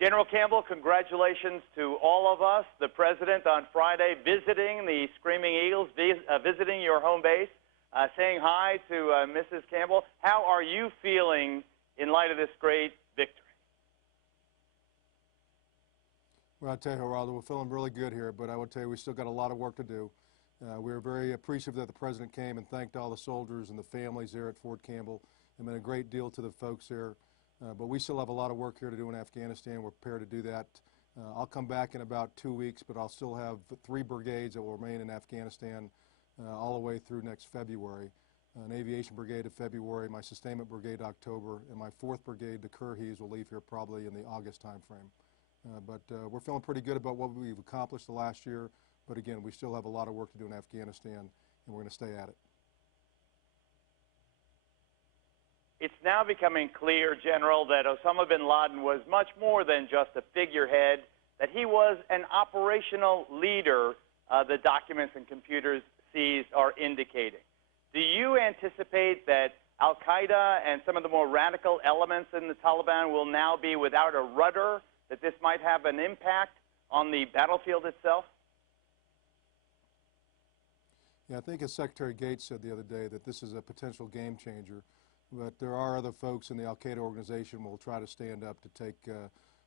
General Campbell, congratulations to all of us. The President on Friday visiting the Screaming Eagles, visiting your home base, saying hi to Mrs. Campbell. How are you feeling in light of this great victory? Well, I'll tell you, Geraldo, we're feeling really good here, but I will tell you we still got a lot of work to do. We are very appreciative that the President came and thanked all the soldiers and the families there at Fort Campbell. It meant a great deal to the folks there. But we still have a lot of work here to do in Afghanistan. We're prepared to do that. I'll come back in about 2 weeks, but I'll still have 3 brigades that will remain in Afghanistan all the way through next February. An aviation brigade of February, my sustainment brigade October, and my 4th brigade, the Kurhis, will leave here probably in the August timeframe. But we're feeling pretty good about what we've accomplished the last year. But again, we still have a lot of work to do in Afghanistan, and we're going to stay at it. It's now becoming clear, General, that Osama bin Laden was much more than just a figurehead, that he was an operational leader, the documents and computers seized are indicating. Do you anticipate that al-Qaeda and some of the more radical elements in the Taliban will now be without a rudder, that this might have an impact on the battlefield itself? Yeah, I think as Secretary Gates said the other day that this is a potential game changer, but there are other folks in the al-Qaeda organization who will try to stand up to take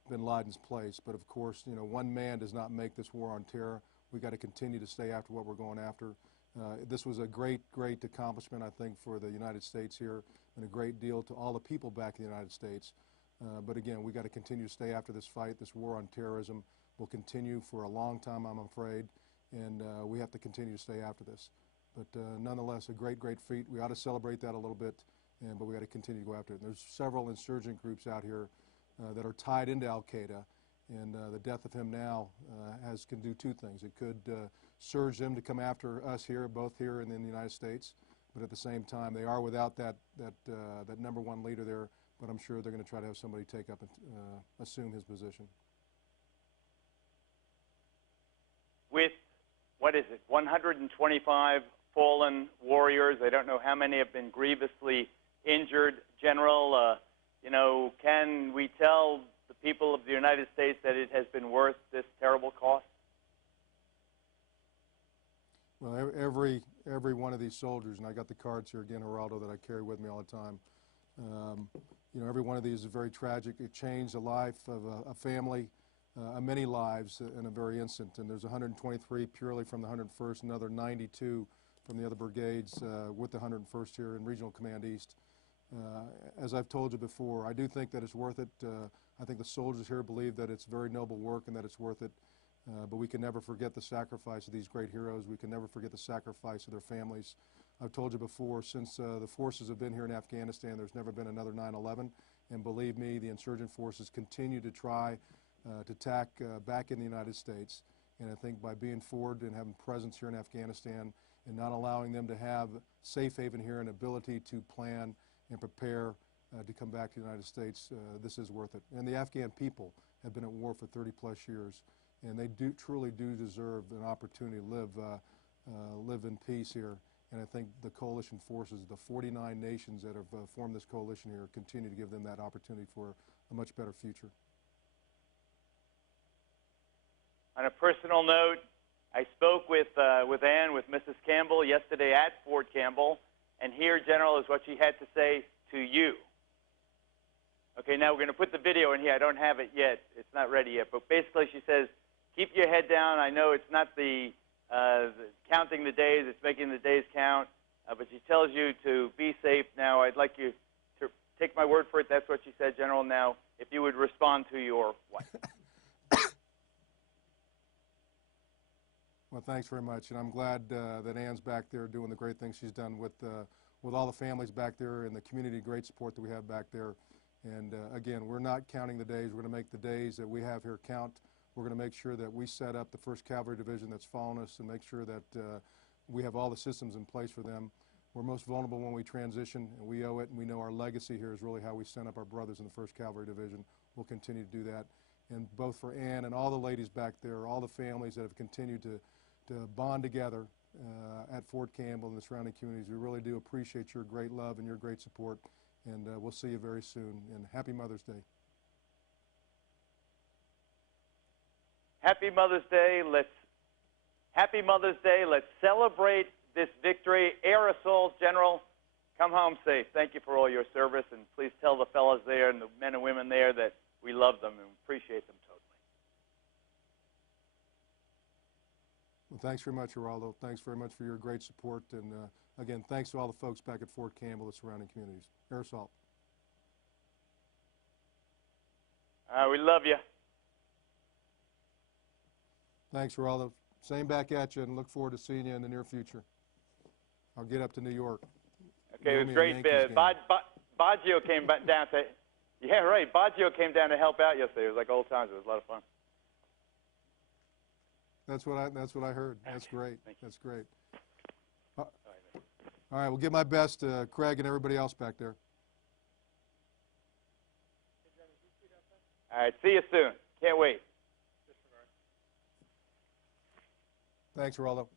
bin Laden's place. But of course, you know, one man does not make this war on terror. We've got to continue to stay after what we're going after. This was a great accomplishment, I think, for the United States here, and a great deal to all the people back in the United States. But again, we've got to continue to stay after this fight. This war on terrorism will continue for a long time, I'm afraid, and we have to continue to stay after this. But nonetheless, a great feat. We ought to celebrate that a little bit, but we got to continue to go after it. And there's several insurgent groups out here that are tied into al-Qaeda, and the death of him now can do 2 things. It could surge them to come after us here, both here and in the United States, but at the same time, they are without that #1 leader there, but I'm sure they're going to try to have somebody take up and assume his position. With, what is it, 125 fallen warriors, I don't know how many have been grievously injured. General, you know, can we tell the people of the United States that it has been worth this terrible cost? Well, every one of these soldiers, and I got the cards here again, Geraldo, that I carry with me all the time. You know, every one of these is very tragic. It changed the life of a family, many lives in a very instant. And there's 123 purely from the 101st, another 92 from the other brigades with the 101st here in Regional Command East. As I've told you before, I do think that it's worth it. I think the soldiers here believe that it's very noble work and that it's worth it. But we can never forget the sacrifice of these great heroes. We can never forget the sacrifice of their families. I've told you before, since the forces have been here in Afghanistan, there's never been another 9/11. And believe me, the insurgent forces continue to try to attack back in the United States. And I think by being forward and having presence here in Afghanistan and not allowing them to have safe haven here and ability to plan and prepare to come back to the United States, this is worth it. And the Afghan people have been at war for 30+ years, and they truly do deserve an opportunity to live in peace here. And I think the coalition forces, the 49 nations that have formed this coalition here, continue to give them that opportunity for a much better future. On a personal note, I spoke with Ann, with Mrs. Campbell, yesterday at Fort Campbell, and here, General, is what she had to say to you. Okay, now we're going to put the video in here. I don't have it yet. It's not ready yet. But basically she says, keep your head down. I know it's not the counting the days, it's making the days count, but she tells you to be safe. Now, I'd like you to take my word for it. That's what she said, General. Now, if you would respond to your wife. Well, thanks very much, and I'm glad that Ann's back there doing the great things she's done with all the families back there and the community, great support that we have back there. And again, we're not counting the days. We're going to make the days that we have here count. We're going to make sure that we set up the 1st Cavalry Division that's following us and make sure that we have all the systems in place for them. We're most vulnerable when we transition, and we owe it, and we know our legacy here is really how we sent up our brothers in the 1st Cavalry Division. We'll continue to do that. And both for Ann and all the ladies back there, all the families that have continued to bond together at Fort Campbell and the surrounding communities, we really do appreciate your great love and your great support. And we'll see you very soon. And happy Mother's Day. Happy Mother's Day. Happy Mother's Day. Let's celebrate this victory. Air Assault, General, come home safe. Thank you for all your service, and please tell the fellas there and the men and women there that we love them and appreciate them totally. Well, thanks very much, Geraldo. Thanks very much for your great support, and again, thanks to all the folks back at Fort Campbell, the surrounding communities. Air Assault. We love you. Thanks, Geraldo. Same back at you, and look forward to seeing you in the near future. I'll get up to New York. Okay, it was great. Baggio came down to, yeah, right. Baggio came down to help out yesterday. It was like old times. It was a lot of fun. That's what I heard. That's great. That's great. All right, right, we'll give my best to Craig and everybody else back there. All right, see you soon. Can't wait. Thanks, Geraldo.